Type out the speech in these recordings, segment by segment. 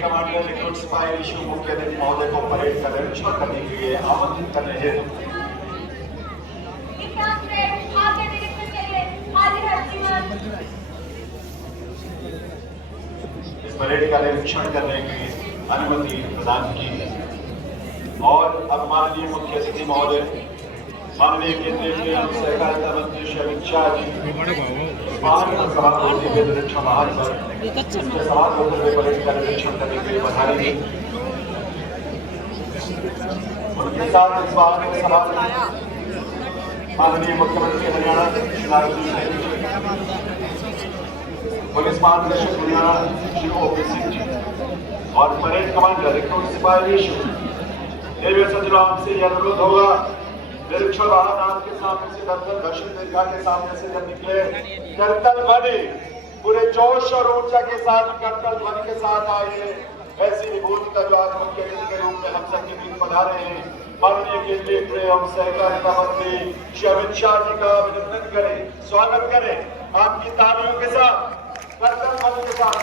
Commander recruit सिपाही ऋषि मुख्य अतिथि महोदय को परेड का निरीक्षण करने के लिए आमंत्रित करने हेतु इस परेड का निरीक्षण करने की अनुमति प्रदान की है। और अब माननीय मुख्य अतिथि महोदय माननीय केंद्रीय गृह एवं सहकारिता मंत्री श्री अमित शाह जी सभापति के निरीक्षण महान पर इसके सवाल होते हुए परेड का निरीक्षण करने के लिए बधाई उनके साथ इस बार में सभापति माननीय मुख्यमंत्री हरियाणा श्री नारायण सिंह पुलिस महानिदेशक हरियाणा श्री ओपी सिंह जी और परेड कमांडर रिक्रूट सिपाही देवी सज्जनों आपसे यह अनुरोध होगा निरीक्षण वाहन आपके सामने से दफ्तर दक्षिण दीर्घा के सामने से जब निकले करतल ध्वनि पूरे जोश और ऊर्जा के साथ करतल ध्वनि के साथ आइए। ऐसी विभूति का जो आज मुख्य अतिथि के रूप में हम सबके बीच पधारे हैं माननीय केंद्रीय गृह एवं सहकारिता मंत्री श्री अमित शाह जी का अभिनंदन करें, स्वागत करें आपकी तालियों के साथ, करतल ध्वनि के साथ।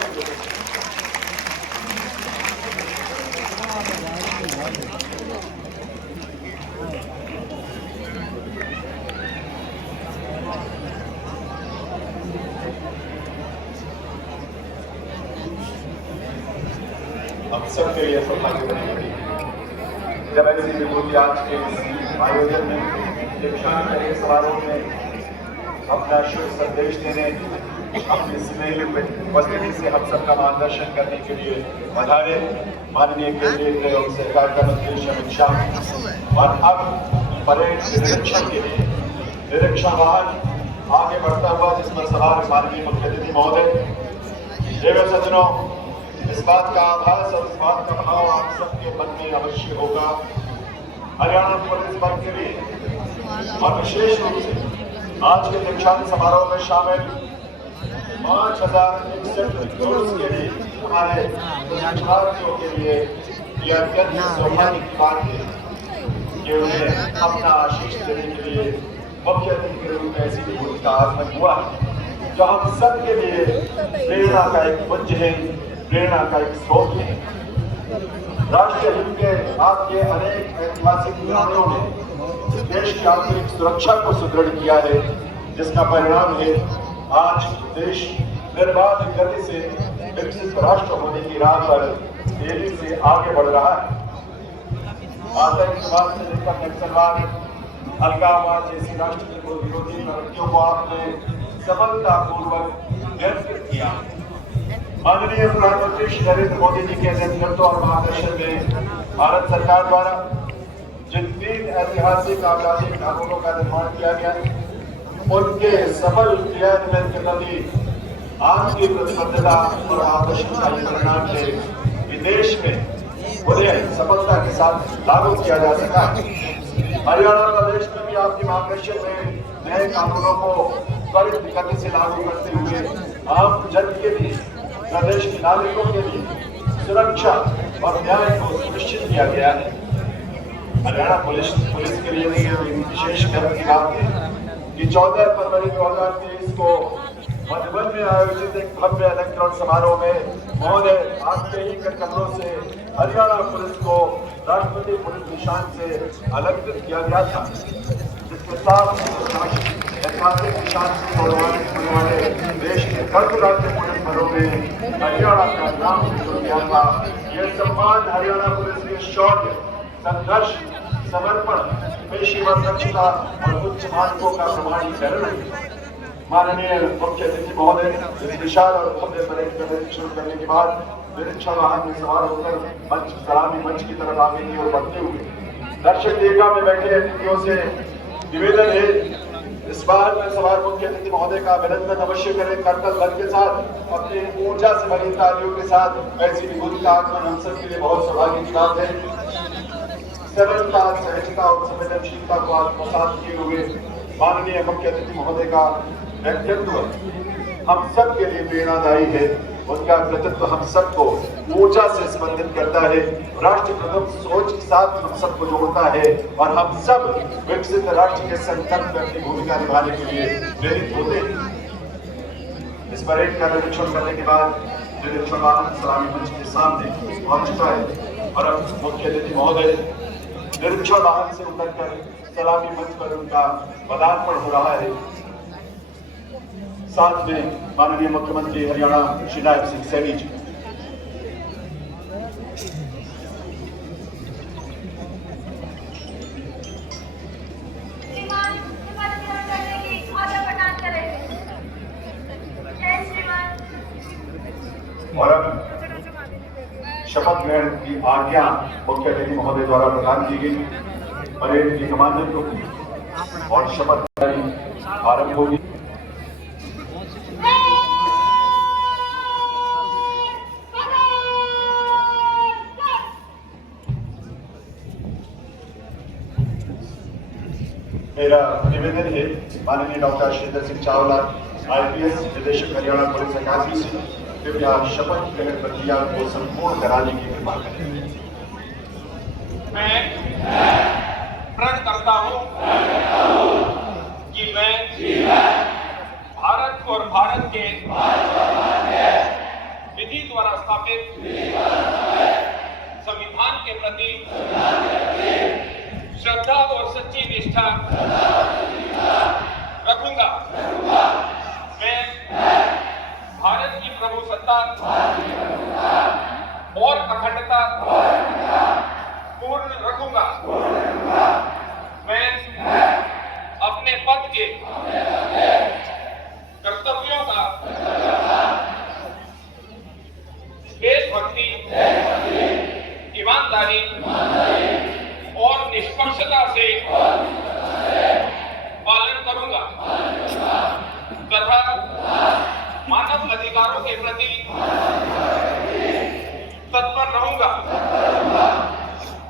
हम सब के लिए सौभाग्य बनी हुई है जब ऐसी विभूति आज के आयोजन में दीक्षांत परेड समारोह में अपना शुभ संदेश देने अपनी स्नेह उपस्थिति से हम सबका मार्गदर्शन करने के लिए पधारे माननीय केंद्रीय गृह एवं सहकारिता मंत्री श्री अमित शाह। और अब परेड निरीक्षण के लिए निरीक्षण वाहन आगे बढ़ता हुआ जिस पर सवार माननीय मुख्य अतिथि महोदय देव सज्जनों इस बात का आभास और इस बात का भाव आप सबके मन में अवश्य होगा हरियाणा पुलिस बल के लिए और विशेष रूप से आज के दीक्षांत समारोह में शामिल 5061 कोर्स के लिए हमारे छात्रों के लिए यह अत्यंत सौभाग्य की बात है कि उन्हें अपना आशीष देने के लिए मुख्य अतिथि के रूप में ऐसी विभूति का आगमन हुआ है जो हम सब के लिए प्रेरणा का एक पुंज है, प्रेरणा का एक स्रोत है। राष्ट्रीय हित के आपके अनेक ऐतिहासिक निर्णयों ने देश की आंतरिक सुरक्षा को सुदृढ़ किया है जिसका परिणाम है आज देश निर्बाध गति से विकसित राष्ट्र होने की राह पर तेजी से आगे बढ़ रहा है। आतंकवाद से लेकर नक्सलवाद, अलगाववाद जैसी राष्ट्र के विरोधी प्रवृत्तियों को आपने सफलतापूर्वक नियंत्रित किया। माननीय प्रधानमंत्री श्री नरेंद्र मोदी जी के नेतृत्व और मार्गदर्शन में भारत सरकार द्वारा जिन 3 ऐतिहासिक आपराधिक कानूनों का निर्माण किया गया उनके सफल क्रियान्वयन के प्रति आपकी प्रतिबद्धता और आदर्शों का परिणाम है कि देश में उन्हें सफलता के साथ लागू किया जा सका। हरियाणा प्रदेश में भी आपके मार्गदर्शन में नए कानूनों को त्वरित गति से लागू करते हुए आम जन के लिए प्रदेश के नागरिकों के लिए सुरक्षा और न्याय को सुनिश्चित किया गया है। हरियाणा पुलिस के लिए विशेष गर्व की बात है कि 14 फरवरी 2023 को मधुबन में आयोजित एक भव्य अलंकरण समारोह में महोदय आपके ही कदमों से हरियाणा पुलिस को राष्ट्रपति पुलिस निशान से अलंकृत किया गया था जिसके साथ ऐतिहासिक निशान से गौरवान्वित होने वाले देश के गर्व राज्य पुलिस बलों में हरियाणा का नाम जुड़ गया था। यह सम्मान हरियाणा पुलिस के शौर्य, संघर्ष, समर्पण, पेशेवर दक्षता और उच्च मानकों का प्रमाणीकरण है। माननीय मुख्य अतिथि महोदय इस विशाल और भव्य परेड का निरीक्षण करने के बाद निरीक्षण वाहन में सवार होकर मंच सलामी मंच की तरफ आगे की ओर बढ़ते हुए दर्शक दीर्घा में बैठे अतिथियों से निवेदन है इस बार में सवार मुख्य अतिथि महोदय का अभिनंदन अवश्य करें। करतल बल के साथ अपनी ऊर्जा से भरी तालियों के साथ ऐसी विभूति का आगमन हम सब के लिए बहुत सौभाग्य की बात है। सरलता, सहजता और संवेदनशीलता को आत्मसात किए हुए माननीय मुख्य अतिथि महोदय का व्यक्तित्व हम सब के लिए प्रेरणादायी है। उनका कृतित्व हम सबको ऊर्जा से स्पंदित करता है, राष्ट्र प्रथम सोच के साथ हम सबको जोड़ता है और हम सब विकसित राष्ट्र के संकल्प में अपनी भूमिका निभाने के लिए प्रेरित होते हैं। इस परेड का निरीक्षण करने के बाद निरीक्षण वाहन सलामी मंच के सामने पहुंच चुका है और अब मुख्य अतिथि महोदय निरीक्षण वाहन से उतरकर सलामी मंच पर उनका पदार्पण हो रहा है। साथ में माननीय मुख्यमंत्री हरियाणा श्री नायब सिंह सैनी जी। और अब शपथ ग्रहण की आज्ञा मुख्य अतिथि महोदय द्वारा प्रदान की गई। परेड की कमांडर को और शपथ आरंभ होगी। मेरा निवेदन है माननीय डॉक्टर श्रीधर सिंह चावला IPS निदेशक हरियाणा पुलिस अकादमी से कृपया शपथ ग्रहण प्रक्रिया को संपूर्ण कराने की कृपा करें। मैं प्रण करता हूं कि मैं भारत और भारत के विधि द्वारा स्थापित संविधान के प्रति श्रद्धा और सच्ची निष्ठा रखूंगा। मैं भारत की प्रभुसत्ता और अखंडता पूर्ण रखूंगा। मैं अपने पद के कर्तव्यों का देशभक्ति, ईमानदारी और निष्पक्षता से पालन करूंगा तथा मानव अधिकारों के प्रति तत्पर रहूंगा।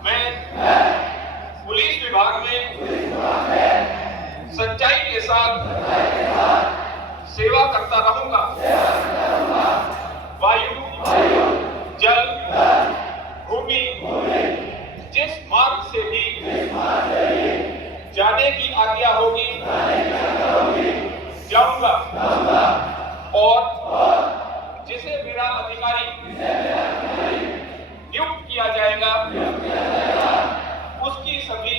मैं पुलिस विभाग में सच्चाई के साथ सेवा करता रहूंगा। वायु, जल, भूमि जिस मार्ग से भी जाने की आज्ञा होगी जाऊंगा और जिसे मेरा अधिकारी नियुक्त किया जाएगा उसकी सभी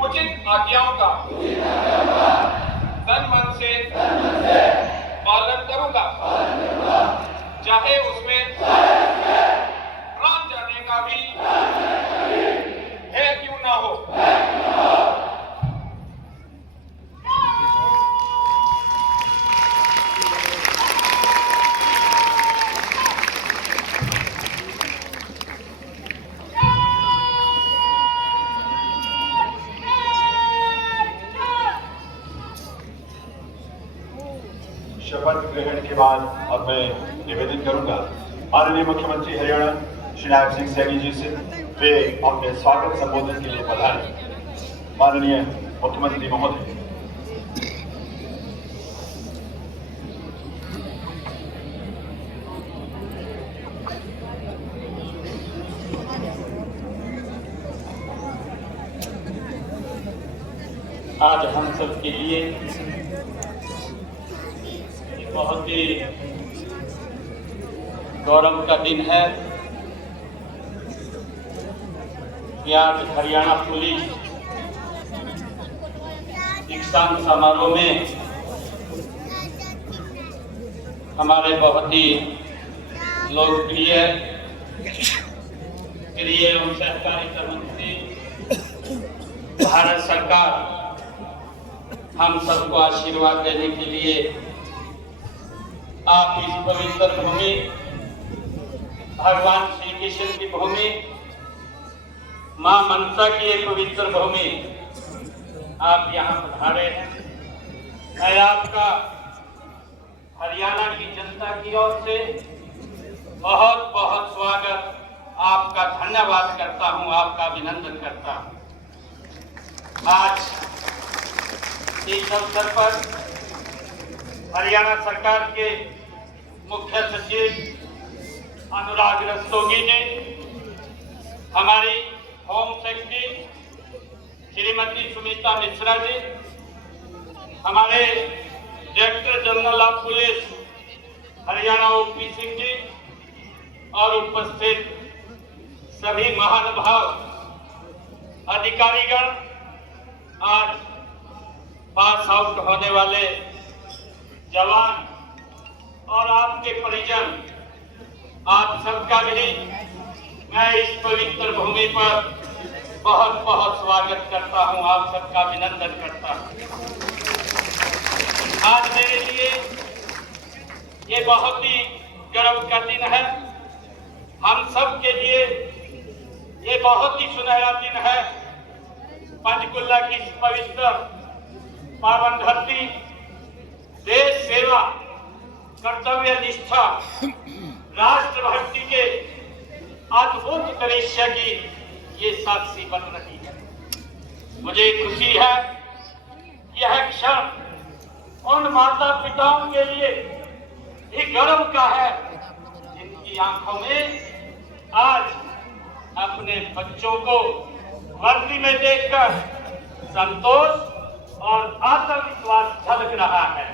उचित आज्ञाओं का तन मन से पालन करूंगा, चाहे उसमें प्राण जाने का भी है क्यों ना हो। शपथ ग्रहण के बाद अब मैं निवेदन करूंगा माननीय मुख्यमंत्री हरियाणा श्री नायब सिंह सैनी जी से वे अपने स्वागत संबोधन के लिए पधारें। माननीय मुख्यमंत्री महोदय। आज हम सब के लिए बहुत ही गौरव का दिन है कि आज हरियाणा पुलिस दीक्षांत समारोह में हमारे बहुत ही लोकप्रिय गृह एवं सहकारिता मंत्री भारत सरकार हम सबको आशीर्वाद देने के लिए आप इस पवित्र भूमि, भगवान श्री कृष्ण की भूमि, मां मनसा की एक पवित्र भूमि आप यहाँ पधारे हैं। मैं आपका हरियाणा की जनता की ओर से बहुत बहुत स्वागत, आपका धन्यवाद करता हूँ, आपका अभिनंदन करता हूँ। आज इस अवसर पर हरियाणा सरकार के मुख्य सचिव अनुराग रस्तोगी जी, हमारी होम सेक्रेटरी श्रीमती सुमिता मिश्रा जी, हमारे director general of police Haryana OP Singh ji और उपस्थित सभी महानुभाव अधिकारीगण, आज पास आउट होने वाले जवान और आपके परिजन, आप सबका भी मैं इस पवित्र भूमि पर बहुत बहुत स्वागत करता हूं, आप सबका अभिनंदन करता हूं। आज मेरे लिए ये बहुत ही गर्व का दिन है। हम सब के लिए ये बहुत ही सुनहरा दिन है। पंचकुला की इस पवित्र पावन धरती, देश सेवा, कर्तव्य निष्ठा, राष्ट्रभक्ति के अद्भुत दृश्य की ये साक्षी बन रही है। मुझे खुशी है यह क्षण उन माता पिताओं के लिए भी गर्व का है जिनकी आंखों में आज अपने बच्चों को वर्दी में देखकर संतोष और आत्मविश्वास झलक रहा है।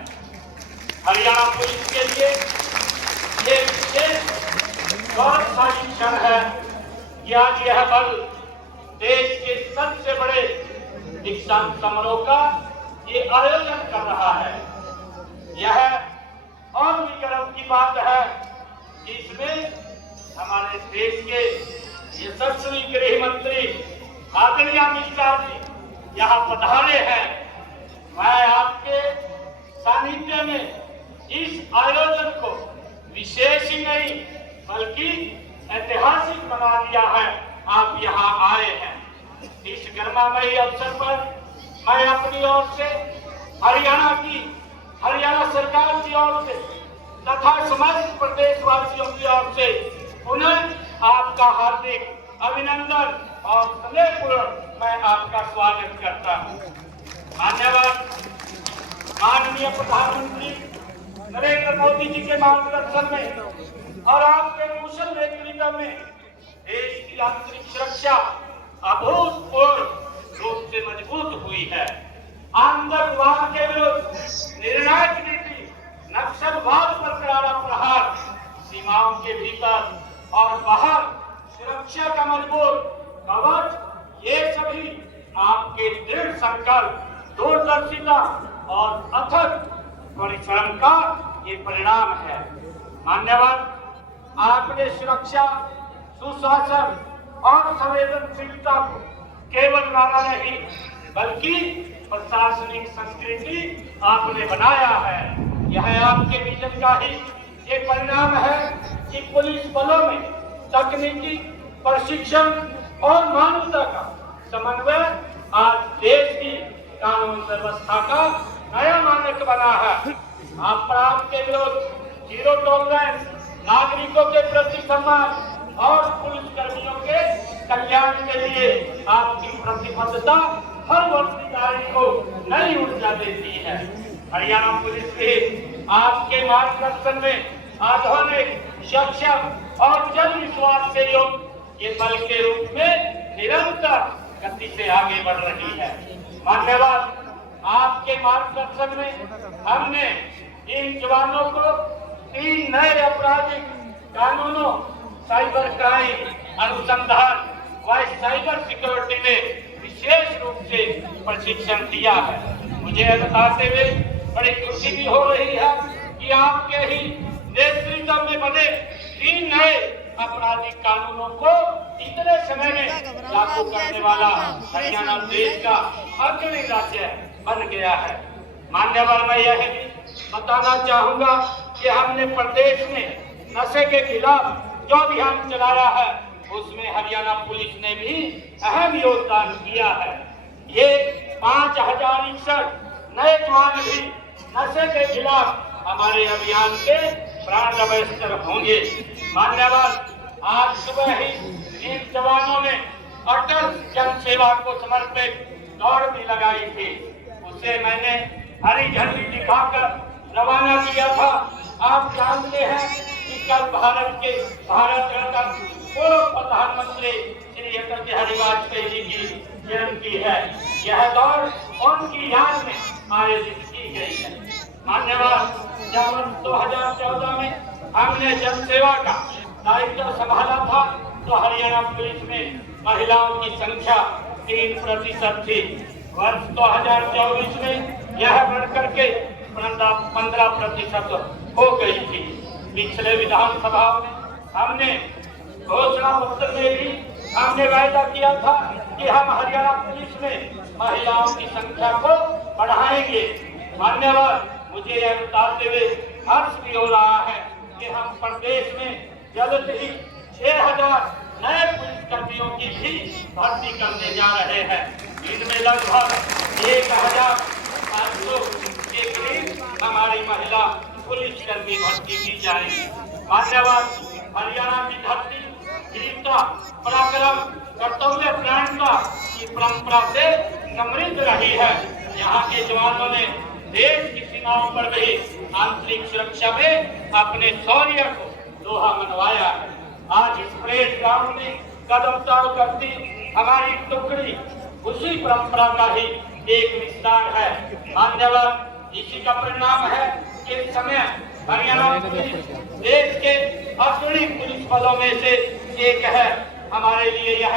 हरियाणा पुलिस के लिए ये विशेष गौरवशाली क्षण है कि आज यह बल देश के सबसे बड़े दीक्षांत समारोह का ये आयोजन कर रहा है। यह और भी गर्व की बात है कि इसमें हमारे देश के यशस्वी गृह मंत्री आदरणीय अमित शाह जी यहाँ पधारे हैं। मैं आपके सानिध्य में इस आयोजन को विशेष ही नहीं बल्कि ऐतिहासिक बना दिया है। आप यहाँ आए हैं। इस गर्मामयी अवसर पर मैं अपनी ओर से, हरियाणा सरकार की ओर से तथा समस्त प्रदेशवासियों की ओर से पुनः आपका हार्दिक अभिनंदन और स्नेहपूर्वक मैं आपका स्वागत करता हूँ। धन्यवाद। माननीय प्रधानमंत्री नरेंद्र मोदी जी के मार्गदर्शन में और आपके कुशल नेतृत्व में देश की आंतरिक सुरक्षा अभूतपूर्व रूप से मजबूत हुई है। आतंकवाद के विरुद्ध निर्णायक नीति, नक्सलवाद पर करारा प्रहार, सीमाओं के भीतर और बाहर सुरक्षा का मजबूत कवच, ये सभी आपके दृढ़ संकल्प, दूरदर्शिता और अथक परिश्रम का ये परिणाम है। मान्यवर, आपने सुरक्षा, सुशासन और संवेदनशीलता को केवल नारा नहीं बल्कि प्रशासनिक संस्कृति आपने बनाया है। यह आपके विजन का ही एक परिणाम है कि पुलिस बलों में तकनीकी प्रशिक्षण और मानवता का समन्वय आज देश की कानून व्यवस्था का नया मानक बना है। अपराध के विरुद्ध जीरो टॉलरेंस, नागरिकों के प्रति सम्मान और पुलिस कर्मियों के कल्याण के लिए आपकी प्रतिबद्धता हर वर्षीदारी को नई ऊर्जा देती है। हरियाणा पुलिस के आपके मार्गदर्शन में आधुनिक, सक्षम और जन विश्वास से युक्त ये बल के रूप में निरंतर गति से आगे बढ़ रही है। मान्यवर, आपके मार्गदर्शन में हमने इन जवानों को 3 नए आपराधिक कानूनों, साइबर क्राइम अनुसंधान व साइबर सिक्योरिटी में विशेष रूप से प्रशिक्षण दिया है। मुझे यह बताते हुए बड़ी खुशी भी हो रही है कि आपके ही नेतृत्व में बने 3 नए आपराधिक कानूनों को इतने समय में लागू करने वाला हरियाणा देश का अग्रणी राज्य बन गया है। मान्यवर, मैं यह भी बताना चाहूंगा कि हमने प्रदेश में नशे के खिलाफ जो अभियान चलाया है उसमें हरियाणा पुलिस ने भी अहम योगदान दिया है। ये 5061 नए जवान भी नशे के खिलाफ हमारे अभियान के प्राण अवसर होंगे। मान्यवर, आज सुबह ही इन जवानों ने अटल जन सेवा को समर्पित दौड़ भी लगाई थी। उसे मैंने हरी झंडी दिखाकर रवाना किया था। आप जानते हैं कि कल भारत रत्न पूर्व प्रधानमंत्री श्री अटल बिहारी वाजपेयी जी की जयंती है। यह दौड़ उनकी याद में आयोजित की गई है। मान्यवर, जब वर्ष 2014 में हमने जन सेवा का दायित्व संभाला था तो हरियाणा पुलिस में महिलाओं की संख्या 3% थी। वर्ष 2024 में यह बढ़कर के 15% हो गई थी। पिछले विधानसभा में हमने घोषणा पत्र में भी हमने वायदा किया था कि हम हरियाणा पुलिस में महिलाओं की संख्या को बढ़ाएंगे। मान्यवर, मुझे यह बताते हुए हर्ष भी हो रहा है कि हम प्रदेश में जल्द ही 6000 नए पुलिसकर्मियों की भी भर्ती करने जा रहे हैं। इनमें लगभग 1500 के करीब हमारी महिला पुलिसकर्मी भर्ती की जाएगी। मान्यवर, हरियाणा की धरती वीरता, पराक्रम, कर्तव्य परायणता की परंपरा से समृद्ध रही है। यहाँ के जवानों ने देश की सीमाओं पर भी आंतरिक सुरक्षा में अपने शौर्य को लोहा मनवाया है। आज इस परेड ग्राउंड में कदम ताल करती हमारी टुकड़ी उसी परंपरा का ही एक विस्तार है। मान्यवर, इसी का परिणाम है कि इस समय हरियाणा पुलिस देश के अग्रणी पुलिस बलों में से एक है। हमारे लिए यह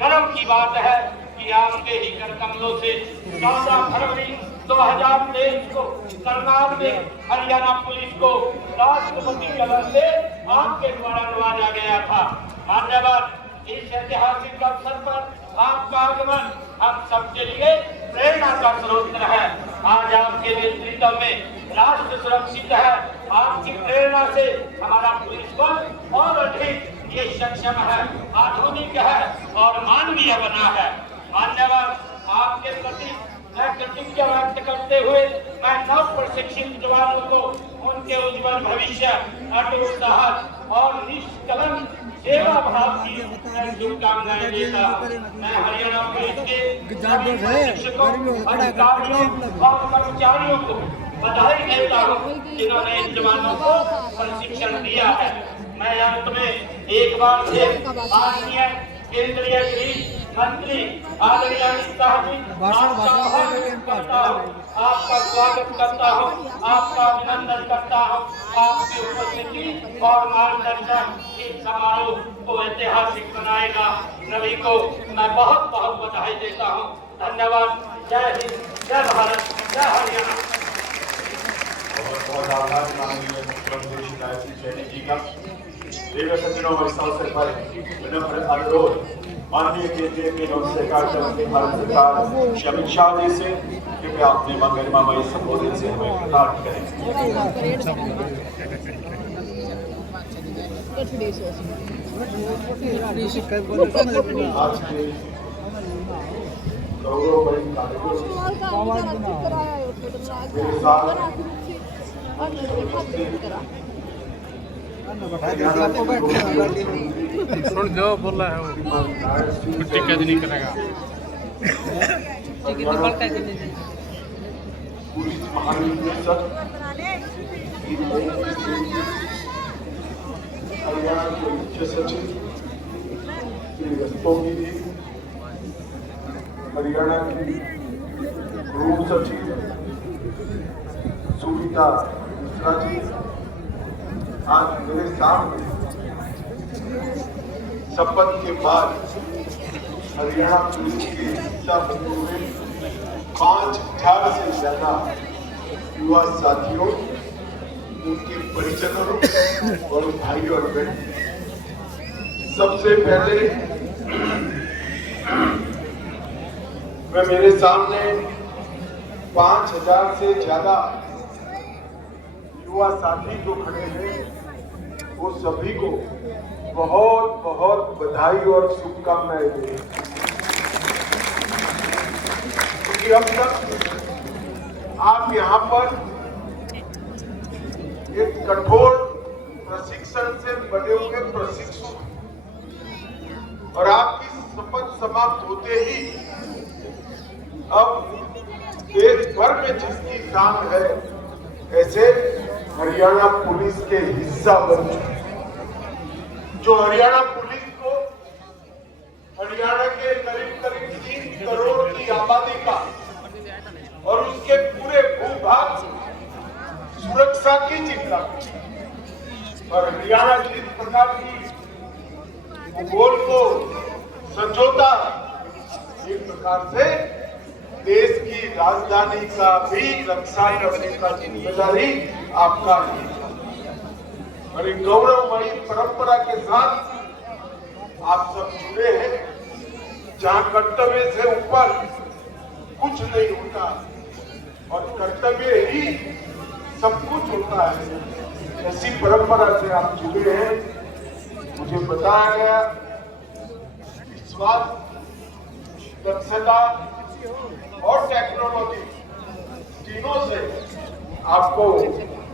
गर्व की बात है कि आपके ही कर कमलों से 14 फरवरी 2023 को करनाल में हरियाणा पुलिस को राष्ट्रपति कलर से आपके द्वारा नवाजा गया था। मान्यवर, इस ऐतिहासिक अवसर पर आपका आगमन हम सबके लिए प्रेरणा का स्रोत है। आज आपके नेतृत्व में राष्ट्र सुरक्षित है। आपकी प्रेरणा से हमारा पुलिस बल और अधिक ये सक्षम है, आधुनिक है और मानवीय बना है। मान्यवर, आपके प्रति मैं कृतज्ञता व्यक्त करते हुए मैं नव प्रशिक्षित जवानों को उनके उज्जवल भविष्य, अटूट साहस और निष्कलंक सेवा भाव की शुभकामनाएं देता हूं। मैं हरियाणा पुलिस के शिक्षकों, अधिकारियों और कर्मचारियों को बधाई देता हूं जिन्होंने इन जवानों को प्रशिक्षण दिया है। मैं अंत में एक बार फिर माननीय केंद्रीय गृह मंत्री आदरणीय अमित शाह जी आपका स्वागत करता हूँ, आपका अभिनंदन करता हूँ। आपकी उपस्थिति और मार्गदर्शन इस समारोह को ऐतिहासिक बनाएगा। सभी को मैं बहुत बहुत बधाई देता हूँ। धन्यवाद। जय हिंद, जय भारत, जय हरियाणा। बहुत आभार माननीय मुख्यमंत्री श्री राजीव सैनी जी का। रेलवे सज्जनों और इस अवसर पर विनम्र अनुरोध माननीय केंद्रीय गृह और सहकारिता मंत्री भारत सरकार श्री अमित शाह जी से कृपया अपने महिमामयी संबोधन से हमें कृतार्थ करें। आज के गौरवमयी कार्यक्रम मेरे साथ सुन जो बोल रहा है वो टिक्का नहीं करेगा। पुलिस महानिदेशक हरियाणा के मुख्य सचिव श्री रस्तोगी जी, हरियाणा की गृह सचिव सुनीता मिश्रा जी, आज मेरे सामने शपथ के बाद हरियाणा पुलिस के हिस्सा बनते हुए 5000 से ज्यादा युवा साथियों, उनके परिजनों और भाई और बहन, सबसे पहले मैं मेरे सामने 5000 से ज्यादा युवा साथी जो खड़े हैं वो सभी को बहुत बहुत बधाई और शुभकामनाएं दें। क्योंकि अब तक आप यहाँ पर एक कठोर प्रशिक्षण से बने हुए प्रशिक्षु, और आपकी शपथ समाप्त होते ही अब देश भर में जिसकी शान है, ऐसे हरियाणा पुलिस के हिस्सा बन चुके, जो हरियाणा पुलिस को हरियाणा के करीब करीब 3 करोड़ की आबादी का और उसके पूरे भूभाग सुरक्षा रक्षा की चिंता की, पर हरियाणा जिस प्रकार की भूगोल को संजोता, एक प्रकार से देश की राजधानी का भी रक्षा करने का जिम्मेदारी आपका ही है। और एक गौरवमयी परंपरा के साथ आप सब जुड़े हैं, जहां कर्तव्य से ऊपर कुछ नहीं होता और कर्तव्य ही सब कुछ होता है, ऐसी परंपरा से आप जुड़े हैं। मुझे बताया गया विश्वास, दक्षता और टेक्नोलॉजी तीनों से आपको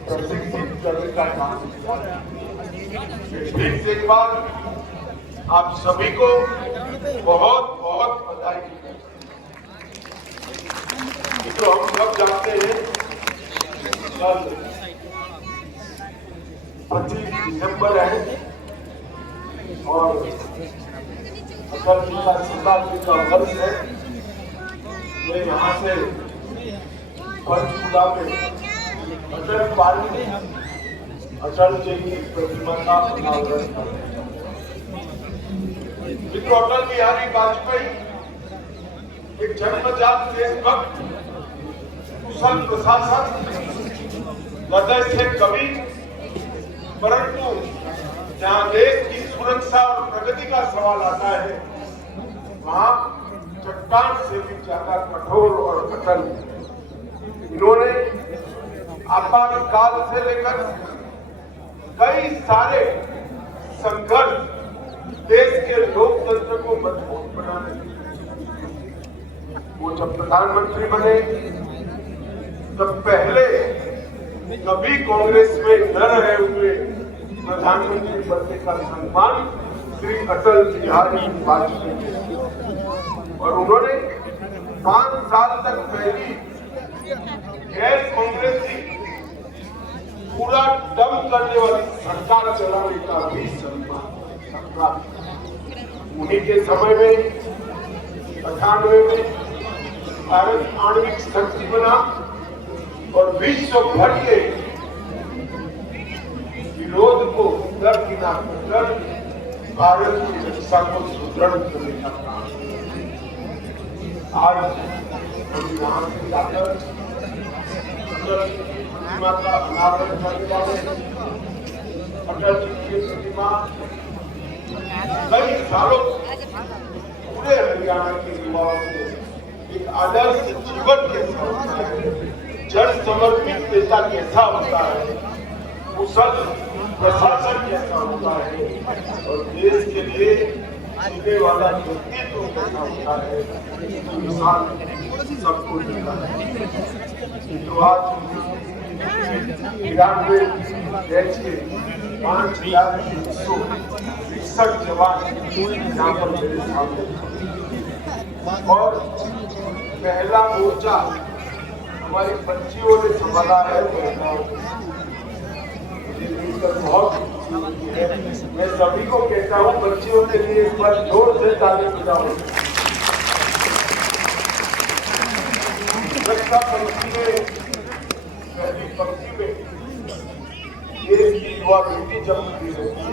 प्रशिक्षित करने का काम किया। फिर से एक बार आप सभी को बहुत बहुत बधाई। तो हम सब जानते हैं कल 25 दिसंबर है और अटल जी का शताब्दी का वर्ष है। मैं यहाँ से पंचकुला में अटल पार्क में अटल जी की प्रतिमा का अनावरण करें। मित्रों, अटल बिहारी वाजपेयी एक जन्मजात देशभक्त, कुशल प्रशासक, हृदय से कवि, परंतु जहाँ देश की सुरक्षा और प्रगति का सवाल आता है वहाँ चट्टान से भी ज्यादा कठोर और कठिन। इन्होंने आपातकाल से लेकर कई सारे संघर्ष देश के लोकतंत्र को मजबूत बनाने के लिए, वो जब प्रधानमंत्री बने तब पहले कभी कांग्रेस में न रहे हुए प्रधानमंत्री बनने का सम्मान श्री अटल बिहारी वाजपेयी, और उन्होंने 5 साल तक पहली गैर कांग्रेसी पूरा दम करने वाली सरकार चलाने का भी सम्मान। उन्हीं के समय में 98 में भारत आणविक शक्ति बना और विश्व भर के विरोध को दरकिनार कर भारत की रक्षा को सुदृढ़ करने का काम। आज हम यहाँ से जाकर अटल जी की प्रतिमा का अनावरण करने वाले। अटल जी की प्रतिमा कई सालों पूरे हरियाणा के युवाओं को एक आदर्श जीवन कैसा होता है, जन समर्पित नेता कैसा होता है, कुशल प्रशासन कैसा होता है और देश के लिए जीने वाला व्यक्तित्व कैसा होता है, इंसान सबको मिलता है। तो आज 93 देश के 5,361 जवान यहाँ पर मेरे सामने, और पहला मोर्चा हमारी बच्चियों ने संभाला है। बहुत मैं सभी को कहता हूँ, बच्चियों के लिए एक बार जोर से ताली बजाओ। रक्षा पंक्ति में, पहली पंक्ति में देश की युवा बेटी जब खड़ी होती है,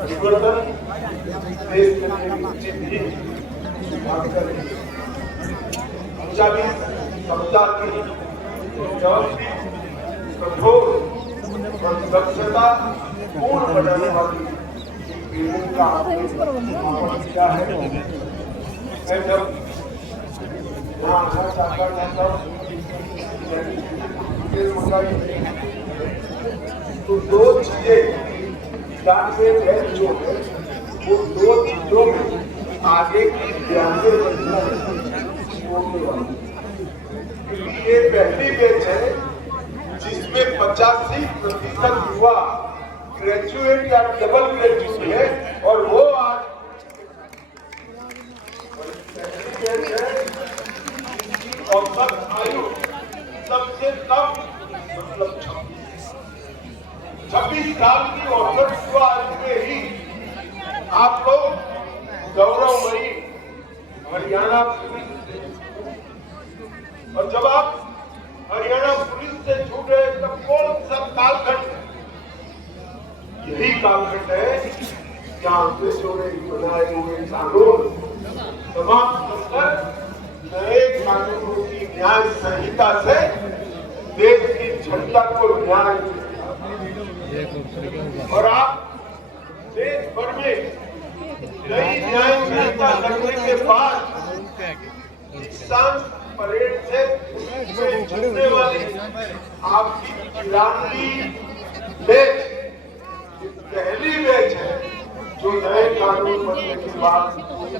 परिवर्तन देश के लिए निश्चित ही सप्ताह की कठोर दक्षता पूर्ण बनाने वाली का क्या है। मैं जब यहाँ आना चाहता था तो 2 चीजें जो है वो 2 चीजों में आगे की ध्यान ये पहली बैच है जिसमें 85% युवा ग्रेजुएट या डबल ग्रेजुएट है, और वो आज पहली बैच है औसत आयु सबसे कम मतलब 26 साल की औसत युवा आयु में ही आप लोग गौरवमयी हरियाणा हरियाणा पुलिस से, और जब आप हरियाणा पुलिस से जुड़े तब कौन सा कालखंड, यही कालखंड है जहाँ अंग्रेजों ने बनाए हुए कानून समाप्त कर नए कानूनों की न्याय संहिता से देश की जनता को न्याय मिला। और आप देश भर में नई न्याय संहिता लगने के बाद किसान परेड से जुड़ने वाली आपकी 93 बैच पहली बैच है जो नए कानून बनने के बाद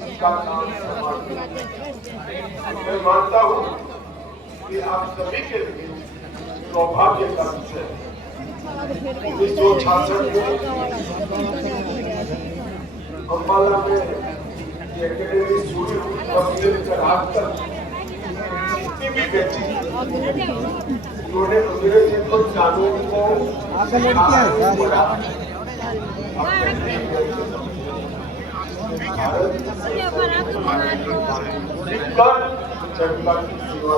इसका काम संभालती है। मैं मानता हूँ कि आप सभी के लिए सौभाग्य का विषय है। 1966 में अम्बाला में एकेडमी शुरू हुई, तब से लेकर आज तक जितनी भी बेची उन्होंने अंग्रेजी को कानून को जनता की सेवा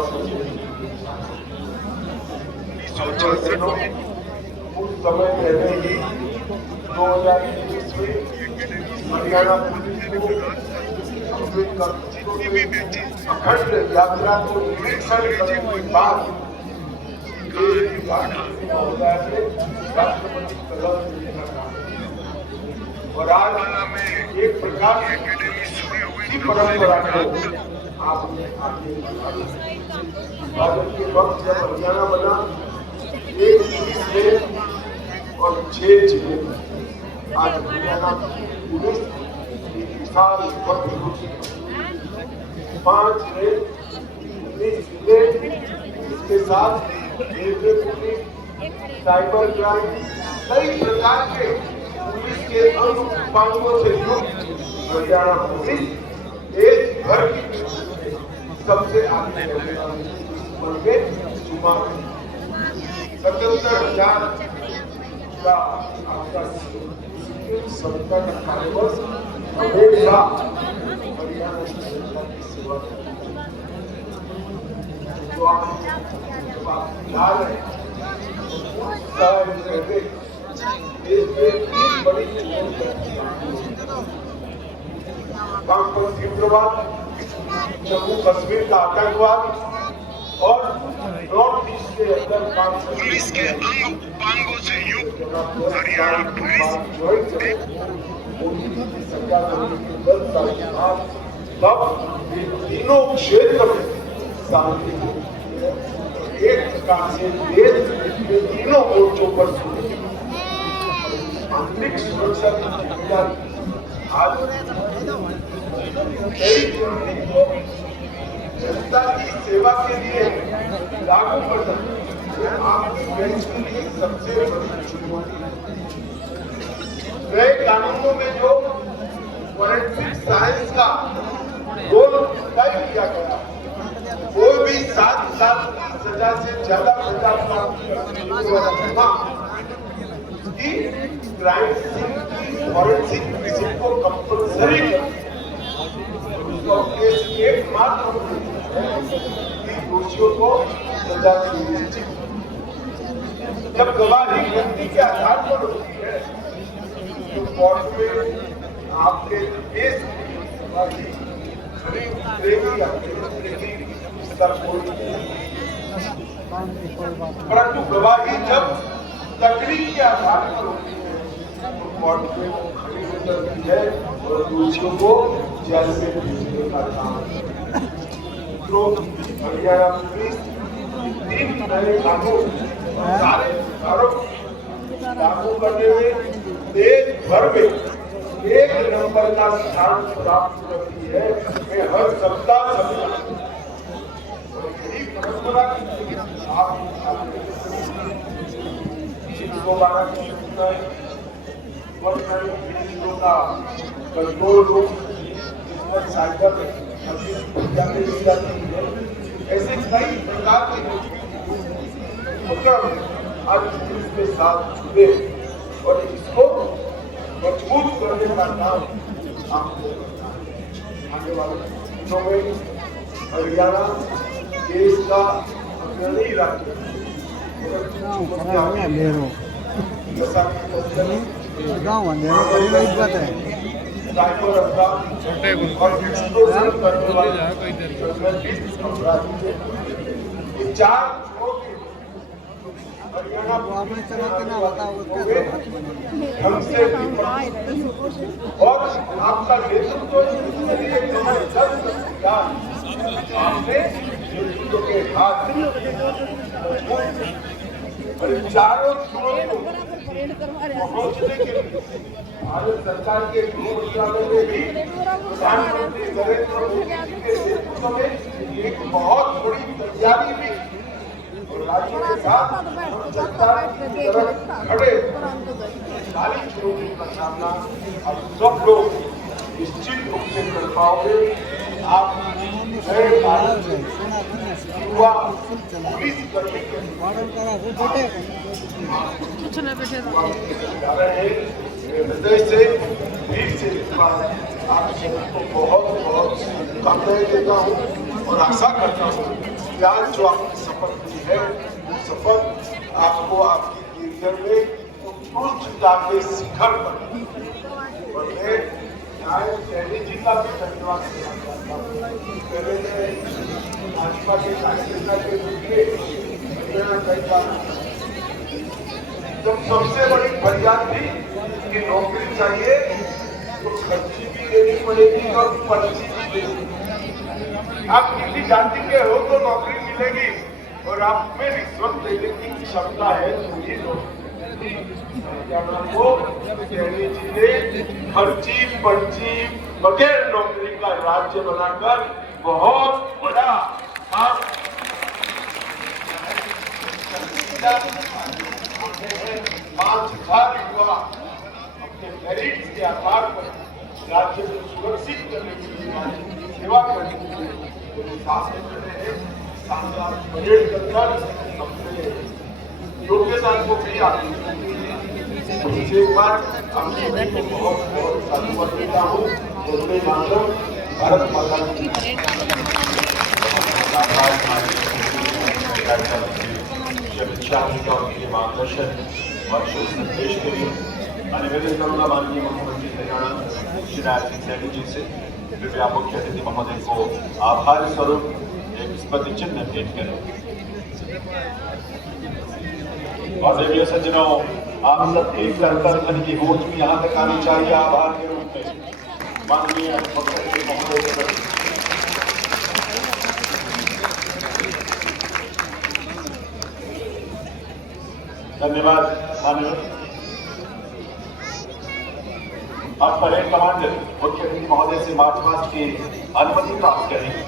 उस समय पहले ही 2023 में हरियाणा पुलिस को अखंड यात्रा को निरीक्षण करने के बाद राष्ट्रपति कलम लिखा था। और आज एक प्रकार की परंपरा को आपने आगे भारत के वक्त जब हरियाणा बना 1 पुलिस जेल और 6 जेल, आज हरियाणा पुलिस एक विशाल भव्य 5 जेल, 19 जिले, इसके साथ रेलवे पुलिस, साइबर क्राइम, कई प्रकार के पुलिस के अंग उपांगों से युक्त हरियाणा पुलिस देश भर की सबसे आगे बन के चुमा 77,000 का आपका सबका कार्यवर्ष हमेशा हरियाणा की जनता की सेवा करता है। तो आप याद है देश में 3 बड़ी वामपंथी उग्रवाद, जम्मू कश्मीर का आतंकवाद और नॉर्थ ईस्ट के अंदर पुलिस के अंग उपांगों से युक्त हरियाणा पुलिस तीनों क्षेत्र में शांति एक प्रकार से देश के तीनों मोर्चों पर आंतरिक सुरक्षा की जिम्मेदारी आज जनता की सेवा के लिए लागू करना आपकी बेंच के लिए सबसे बड़ी चुनौती है। नए कानूनों में जो फोरेंसिक साइंस का रोल तय किया गया, कोई भी 7 साल की सजा से ज्यादा सजा प्राप्त करने वाला की क्राइम सीन की फोरेंसिक विजिट को कंपल्सरी केस एकमात्र दोषियों को सजा सुनिश्चित। जब गवाही व्यक्ति के आधार पर होती है तो कोर्ट में आपके देश परंतु गवाही जब तकनीक के आधार पर होती है तो कोर्ट में खड़ी होती है और दोषियों को जेल में भेजने का काम। तो हरियाणा पुलिस 3 नए कानून सारे आरोप लागू करने में देश भर में 1 नंबर का स्थान प्राप्त करती है। मैं हर सप्ताह यही परंपरा आप 112 की सूचना का कंट्रोल रूम जिसमें साइबर दी जाती है, ऐसे कई प्रकार के उपक्रम आज इसके साथ जुड़े और इसको मजबूत करने का काम आपको करना है। आने वाले दिनों में हरियाणा देश का अग्रणी राज्य गाँव अंधेरों पर ही इस बात है आपने चलाते ना बताओ हमसे और आपका नेतृत्व आपने नेतृत्व के हाथ चारों पहुंचने के लिए भारत सरकार के गृह मंत्रालय में भी प्रधानमंत्री नरेंद्र मोदी जी के नेतृत्व में एक बहुत बड़ी तैयारी भी और राज्यों के साथ जनता की तरफ खड़े सारी चुनौतियों का सामना अब सब लोग निश्चित रूप से कर पाओगे। आप नए भारत युवा पुलिस करने के हृदय से दिल से आप सबको बहुत बहुत शुभकामनाएं देता हूँ और आशा करता हूँ कि आज जो आपकी शपथ ली है वो शपथ आपको आपकी करियर में उत्कृष्टता के शिखर पर और मैं शहरी जी का भी धन्यवाद करना चाहता हूँ। पहले मैं भाजपा के कार्यकर्ता के रूप में कई बार जब सबसे बड़ी फरियाद थी कि नौकरी चाहिए तो खर्ची भी देनी पड़ेगी और पर्ची भी देनी। आप किसी जाति के हो तो नौकरी मिलेगी और आप में रिश्वत देने की क्षमता है तो ही नौकरी खर्ची पर्ची बगैर नौकरी का राज्य बनाकर बहुत बड़ा काम 5,000 युवा अपने मेरिट के आधार पर राज्य को सुरक्षित करने के लिए सेवा करने के लिए शासन कर रहे हैं। शानदार परेड कर अपने योग्यता को भी आगे एक बार हम सभी को बहुत बहुत साधुवाद देता हूँ। भारत माता की अमित शाह जी का उनके मार्गदर्शन और शुभ संदेश के लिए निवेदन करूंगा माननीय मुख्यमंत्री हरियाणा श्री राजसिंह सैनी जी से कृपया मुख्य अतिथि महोदय को आभार स्वरूप एक स्मृति चिन्ह भेंट करें। और देवियों सज्जनों, आप सबके कर मन की गूंज भी यहाँ तक आनी चाहिए आभार के रूप में माननीय मुख्यमंत्री महोदय से। धन्यवाद माननीय। अब परेड कमांडर मुख्य अतिथि महोदय से मार्च पास्ट की अनुमति प्राप्त करेंगे।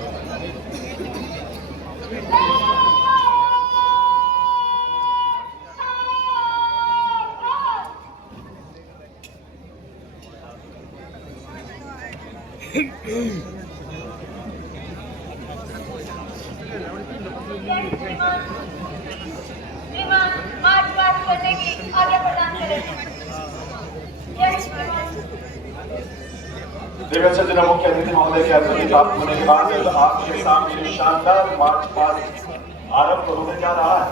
मार्च पास्ट करने की आज्ञा प्रदान करें। सज्जन मुख्य अतिथि महोदय के अनुमति प्राप्त होने के बाद आपके सामने शानदार मार्च पास्ट आरंभ होने जा रहा है।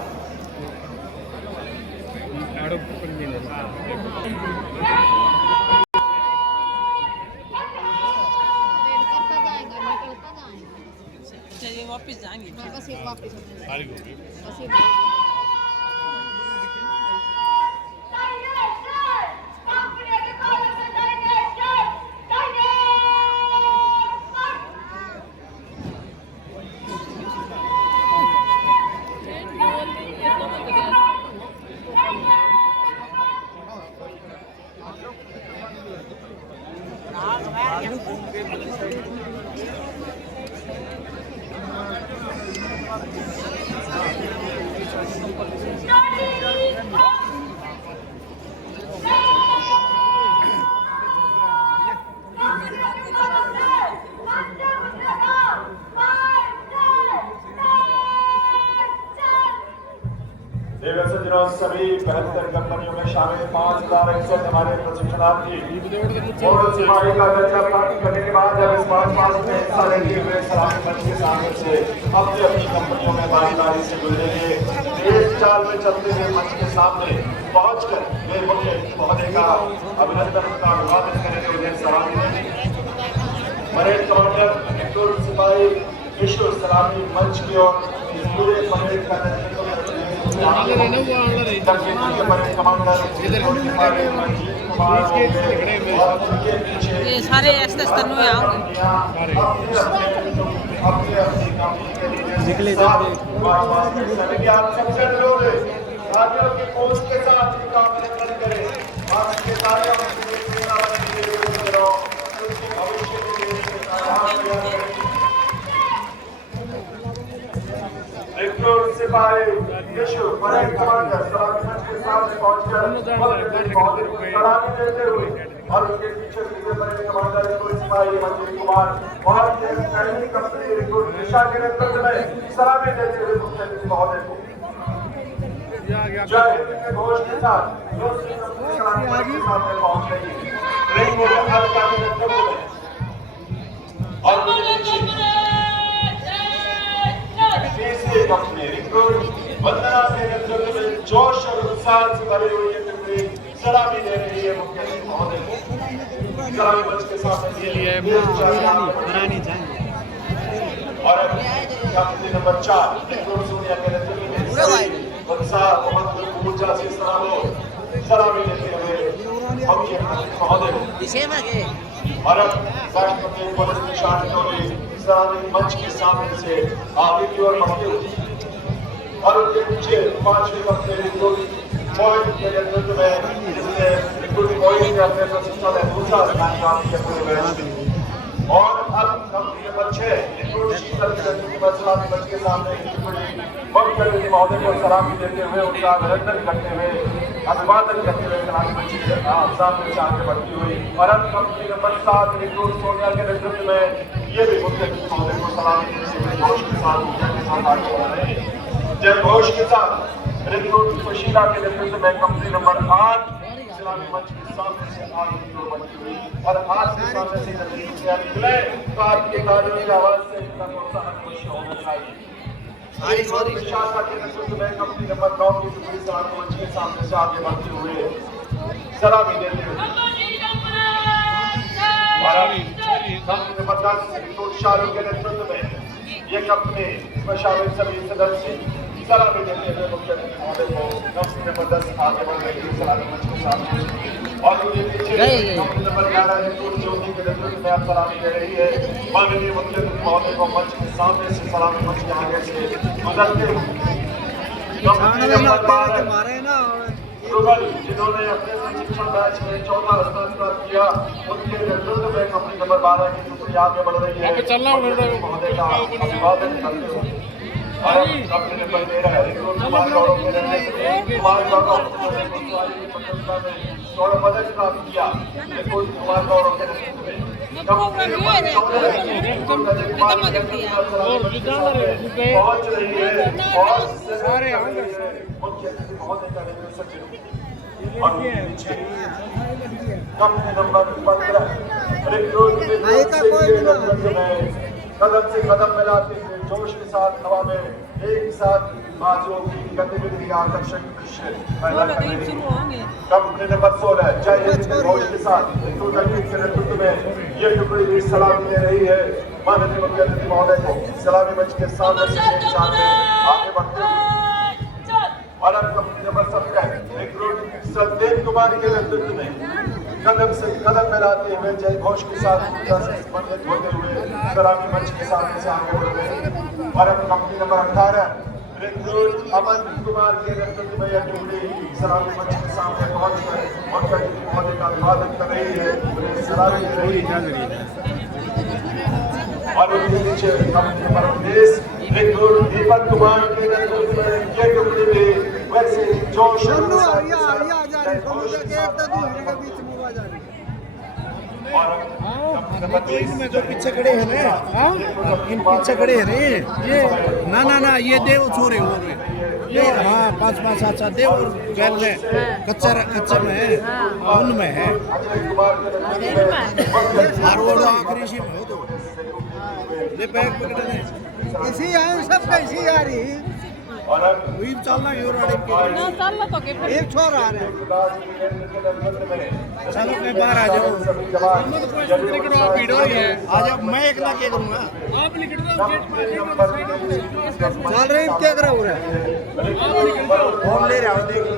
वापस जाएंगे बस एक वापस दिनों सभी 72 कंपनियों में शामिल 5,100 हमारे प्रशिक्षणार्थी और सिपाही का दर्जा प्राप्त करने के बाद जब इस 5 मास में हिस्सा लेते हुए सलामी मंच के सामने से अपनी अपनी कंपनियों में बारी से गुजरेंगे। तेज चाल में चलते हुए मंच के सामने पहुंचकर वे मुख्य महोदय का अभिनंदन का अभिवादन करेंगे, उन्हें सलामी देंगे। परेड कमांडर इंदौर सिपाही विश्व सलामी मंच की ओर पूरे परेड का नेतृत्व करते ये सारे ऐसे स्तरों में निकले आप सबसे अनुरोध है राज्यों के कोच के साथ इनका अभिनंदन करें। आपके कार्यों में भविष्य के लिए रिक्रूट सिपाही विश्व परेड कमांडर सलामी मंच के सामने पहुंचकर महोदय को सलामी देते हुए और उसके पीछे सीधे परेड कमांडर रिक्रूट सिपाही मंजीर कुमार और पहली कंपनी रिक्रूट दिशा के नेतृत्व में सलामी देते हुए मुख्य अतिथि महोदय को जय हिंद के घोष के साथ दूसरी कंपनी सलामी मंच के सामने पहुंच रही है। रिक्रूट हल्का के नेतृत्व में और तीसरी कंपनी रिक्रूट वंदना के नेतृत्व में जोश और उत्साह से भरी हुई ये टुकड़ी सलामी दे रही है मुख्य अतिथि महोदय को। सलामी मंच के सामने बनानी चाहिए। और कंपनी नंबर 4 रिक्रूट सोनिया के नेतृत्व में उत्साह मोहम्मद ऊर्जा से सलामी देते हुए मुख्य अतिथि महोदय को। और अब राष्ट्रपति पुलिस निशान सलामी मंच के सामने से आगे की ओर बढ़ते हुए और उनके पीछे 5वीं कंपनी रिक्रूट पॉइंट के नेतृत्व में जिसने रिक्रूट पॉइंट के अपने प्रशिक्षण में दूसरा स्थान प्राप्त किया पूरे मैच में। और अब कंपनी नंबर 6 रिक्रूट शीतल के नेतृत्व में सलामी मंच के सामने मुख्य अतिथि महोदय को सलामी देते हुए उनका अभिनंदन करते हुए अभिवादन करते हुए सलामी मंच के सामने से आगे बढ़ती हुई। और अब कंपनी नंबर 7 रिक्रूट सोनिया के नेतृत्व में ये भी मुख्य अतिथि महोदय को सलामी देते हुए जोश के साथ आगे बढ़ रहे हैं। जय घोष के साथ रिक्रूट सुशीला के नेतृत्व में कंपनी नंबर 8 सलामी मंच के सामने से आगे की ओर बढ़ती हुई। और आज के सामने से निकले तो आपके तालियों की आवाज से इतना प्रोत्साहन अवश्य होना चाहिए। शाखा के नेतृत्व में कंपनी नंबर 9 की टुकड़ी सलामी मंच के सामने से आगे बढ़ते हुए सलामी देते हुए। कंपनी नंबर 10 रिक्रूट शालू के नेतृत्व में ये कंपनी इसमें शामिल सभी सदस्य सलामी देते हुए मुख्य अतिथि महोदय को कंपनी नंबर 10 आगे बढ़ रही है सलामी मंच के सामने। और उनके पीछे कंपनी नंबर 11 रिक्रूट ज्योति के नेतृत्व में आप सलामी दे रही है। माननीय मुख्य अतिथि महोदय को मंच के सामने से सलामी मंच के आगे से गुजरते हुए कंपनी नंबर 12 रुबल जिन्होंने अपने प्रशिक्षण बैच में 14 स्थान प्राप्त किया उनके नेतृत्व में कंपनी नंबर 12 की टुकड़ी आगे बढ़ रही है। महोदय का अभिवादन करते हुए और company number 13 recruit Kumar Gaurav के नेतृत्व में कुमार गौरव में स्वर्ण पदक प्राप्त किया। रिक्रूट कुमार गौरव के नेतृत्व में कंपनी नंबर 14 पहुंच रही है और मुख्य अतिथि महोदय का नेतृत्व और पीछे कंपनी नंबर 15 रिक्रूट कदम से कदम मिलाते हुए जोश के साथ हवा में एक साथ बाजुओं की गतिविधि का आकर्षक दृश्य पैदा कर रही है। कंपनी नंबर 16 जय हिंद के घोष के साथ रिक्रूट के नेतृत्व में ये टुकड़ी भी सलामी दे रही है। माननीय मुख्य अतिथि महोदय को सलामी मंच के सामने से आगे बढ़ते हुए। और अब कंपनी नंबर 17 रिक्रूट सलदेव कुमार के नेतृत्व में कदम से कदम मिलाते हुए जय घोष के साथ ऊर्जा से संबंधित होते हुए सलामी मंच के सामने से आगे बढ़ रहे हैं। और अब company number 18 recruit Aman Kumar के नेतृत्व में यह टुकड़ी सलामी मंच के सामने पहुंचकर मुख्य अतिथि महोदय का अभिवादन कर रही है, उन्हें सलामी दे रही है। और उनके पीछे company number 19 recruit Deepak Kumar के नेतृत्व में यह टुकड़ी भी वैसे जोश और उत्साह के साथ घोष के साथ में जो पीछे खड़े हैं ना, इन पीछे खड़े हैं ये ना ये देव छोरे हो रहे ये हाँ 5-5 7-7 दे और गैल में कच्चा में है उनमें है और वो आखिरी सी में हो तो ये बैग पकड़े ने इसी आए सब कैसी आ रही वही चलना है और आड़े के ना चल तो के फिर एक छोर आ रहे चलो मैं बाहर आ जाओ आ जाओ मैं एक ना क्या करूँगा चल रहे क्या कर रहा हो रहा है फोन ले रहा हूँ देख लो